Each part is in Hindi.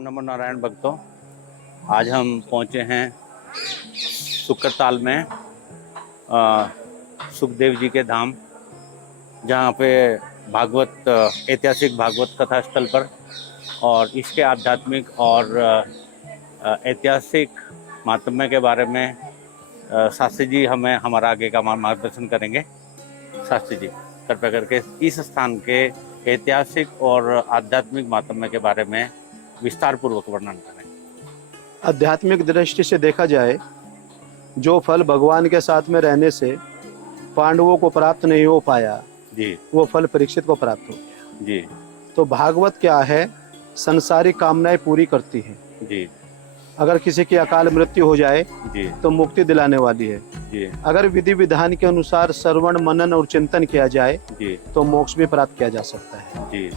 ओम नमो नारायण भक्तों, आज हम पहुँचे हैं सुकरताल में सुखदेव जी के धाम, जहाँ पे भागवत ऐतिहासिक भागवत कथा स्थल पर और इसके आध्यात्मिक और ऐतिहासिक महात्म्य के बारे में शास्त्री जी हमें हमारा आगे का मार्गदर्शन करेंगे। शास्त्री जी कृपया करके इस स्थान के ऐतिहासिक और आध्यात्मिक महात्म्य के बारे में विस्तार पूर्वक वर्णन करें। आध्यात्मिक दृष्टि से देखा जाए, जो फल भगवान के साथ में रहने से पांडवों को प्राप्त नहीं हो पाया जी, वो फल परीक्षित को प्राप्त हो गया जी। तो भागवत क्या है? संसारिक कामनाएं पूरी करती है जी। अगर किसी की अकाल मृत्यु हो जाए जी, तो मुक्ति दिलाने वाली है जी। अगर विधि विधान के अनुसार श्रवण मनन और चिंतन किया जाए जी, तो मोक्ष भी प्राप्त किया जा सकता है। जी।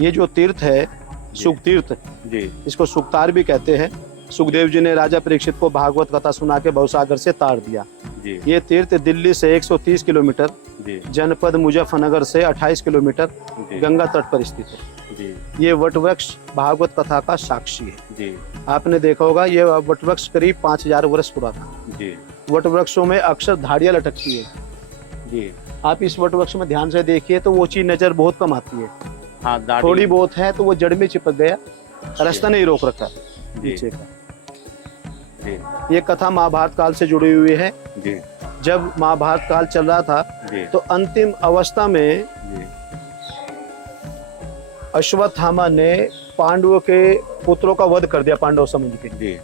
ये जो तीर्थ है सुख तीर्थ, जी, इसको सुखतार भी कहते हैं। सुखदेव जी ने राजा परीक्षित को भागवत कथा सुना के भवसागर से तार दिया। जी। ये तीर्थ दिल्ली से 130 किलोमीटर, जी, जनपद मुजफ्फरनगर से 28 किलोमीटर जी। गंगा तट पर स्थित है। जी, ये वटवृक्ष भागवत कथा का साक्षी है। जी। आपने देखा होगा, ये वटवृक्ष करीब 5000 वर्ष पुराना। जी, वटवृक्षों में अक्सर धाड़ियां लटकती है। जी। आप इस वटवृक्ष में ध्यान से देखिए तो वो चीज नजर बहुत कम आती है। हाँ, दाढ़ी। थोड़ी बहुत है तो वो जड़ में चिपक गया, रास्ता नहीं रोक रखा जी। नीचे का। जी, ये कथा महाभारत काल से जुड़ी हुई है। जी। जब महाभारत काल चल रहा था जी, तो अंतिम अवस्था में जी। अश्वत्थामा ने पांडवों के पुत्रों का वध कर दिया, पांडव समझ के। जी,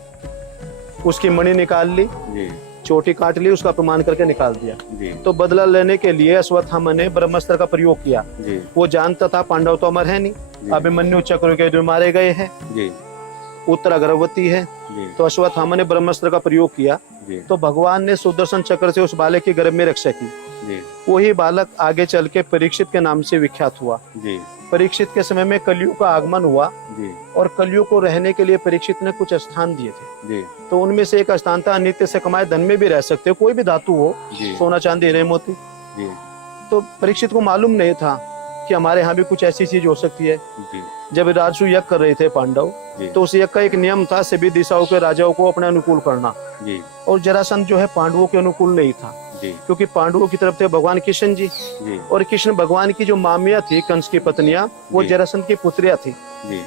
उसकी मणि निकाल ली, जी। चोटी काट ली, उसका अपमान करके निकाल दिया। जी, तो बदला लेने के लिए अश्वत्थामा ने ब्रह्मास्त्र का प्रयोग किया। जी। वो जानता था पांडव तो अमर है नहीं, अभिमन्यु चक्रव्यूह मारे गए हैं, जी, उत्तरा गर्भवती है। जी। तो अश्वत्थामा ने ब्रह्मास्त्र का प्रयोग किया जी, तो भगवान ने सुदर्शन चक्र से उस बालक की गर्भ में रक्षा की। जी। वही बालक आगे चल के परीक्षित के नाम से विख्यात हुआ। जी, परीक्षित के समय में कलयुग का आगमन हुआ जी। और कलयुग को रहने के लिए परीक्षित ने कुछ स्थान दिए थे। जी, तो उनमें से एक स्थान था नित्य से कमाए धन में भी रह सकते हो, कोई भी धातु हो, जी। सोना चांदी हीरे मोती। जी, तो परीक्षित को मालूम नहीं था कि हमारे यहाँ भी कुछ ऐसी चीज हो सकती है। जी। जब राजसू यज्ञ कर रहे थे पांडव, जी। तो उस यज्ञ का एक नियम था सभी दिशाओं के राजाओं को अपने अनुकूल करना। जी, और जरासंध जो है पांडवों के अनुकूल नहीं था, जी। क्योंकि पांडवों की तरफ थे भगवान कृष्ण जी, जी, और कृष्ण भगवान की जो मामिया थी कंस की पत्नियां, वो जी। जरासंध की पुत्रियां थी। जी,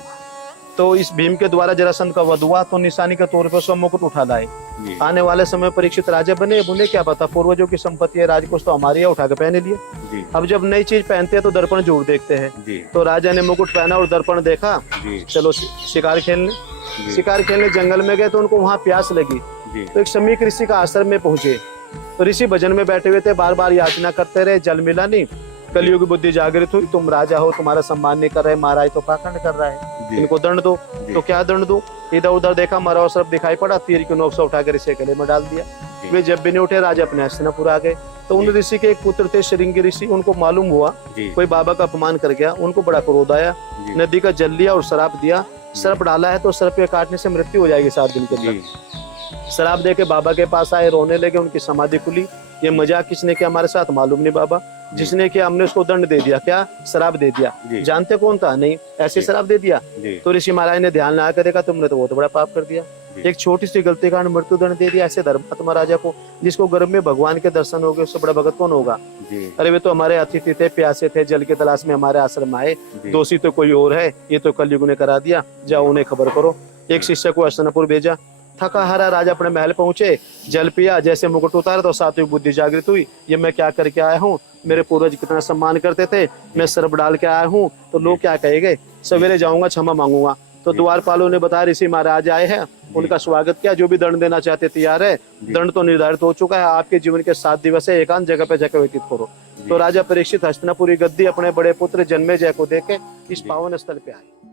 तो इस भीम के द्वारा जरासंध का वध हुआ तो निशानी के तौर पर उसका मुकुट उठा लाए। जी। आने वाले समय परीक्षित राजा बने, उन्हें क्या पता पूर्वजों की संपत्ति है, राजकोष तो हमारी है, उठा के पहने लिए। जी, अब जब नई चीज पहनते हैं तो दर्पण जरूर देखते हैं। जी। तो राजा ने मुकुट पहना और दर्पण देखा, जी, चलो शिकार खेलने। जी। शिकार खेलने जंगल में गए तो उनको वहां प्यास लगी। जी, तो एक समीक ऋषि का आश्रम में पहुंचे। तो ऋषि भजन में बैठे हुए थे, बार बार याचना करते रहे, जल मिला नहीं। कलयुग बुद्धि जागृत हुई, तुम राजा हो, तुम्हारा सम्मान नहीं कर रहे, महाराज तो पाखंड कर रहा है, जी। इनको दंड दो। जी। तो क्या दंड दो? इधर उधर देखा, मरा हुआ सर्प दिखाई पड़ा, तीर की नोक से उठाकर ऋषि के गले में डाल दिया। जी। वे जब भी नहीं उठे, राजा अपने हस्तिनापुर आ गए। तो उन ऋषि के एक पुत्र थे श्रृंगी ऋषि, उनको मालूम हुआ जी। कोई बाबा का अपमान कर गया। उनको बड़ा क्रोध आया, जी। नदी का जल लिया और श्राप दिया। सर्प डाला है तो सर्प के काटने से मृत्यु हो जाएगी 7 दिन के जी। अंदर। श्राप दे के बाबा के पास आए, रोने लगे, उनकी समाधि खुली। ये मजाक किसने किया हमारे साथ? मालूम नहीं बाबा। जिसने किया हमने उसको दंड दे दिया। क्या? श्राप दे दिया। जी। जानते कौन था? नहीं, ऐसे जी। श्राप दे दिया। जी। तो ऋषि महाराज ने ध्यान लगा कर देखा, तुमने तो बहुत बड़ा पाप कर दिया। जी। एक छोटी सी गलती कारण मृत्यु दंड दे दिया ऐसे धर्मात्मा राजा को, जिसको गर्भ में भगवान के दर्शन हो गए, उससे बड़ा भगत कौन होगा? जी। अरे वे तो हमारे अतिथि थे, प्यासे थे, जल की तलाश में हमारे आश्रम आए। जी। दोषी तो कोई और है, ये तो कलयुग ने करा दिया, जाओ उन्हें खबर करो। एक शिष्य को हस्तिनापुर भेजा। थका हारा राजा अपने महल पहुंचे, जल पिया, जैसे मुकुट उतारा तो सात्विक बुद्धि जागृत हुई। ये मैं क्या करके आया हूँ? मेरे पूर्वज कितना सम्मान करते थे, मैं सर्प डाल के आया हूँ, तो लोग क्या कहेंगे? सवेरे जाऊंगा, क्षमा मांगूंगा। तो द्वारपालों ने बताया ऋषि महाराज आए हैं, उनका स्वागत किया, जो भी दंड देना चाहते तैयार है। दंड तो निर्धारित हो चुका है, आपके जीवन के 7 दिवस है, एकांत जगह पे जाकर व्यतीत करो। तो राजा परीक्षित हस्तिनापुर की गद्दी अपने बड़े पुत्र जन्मेजय को देके इस पावन स्थल पे आए।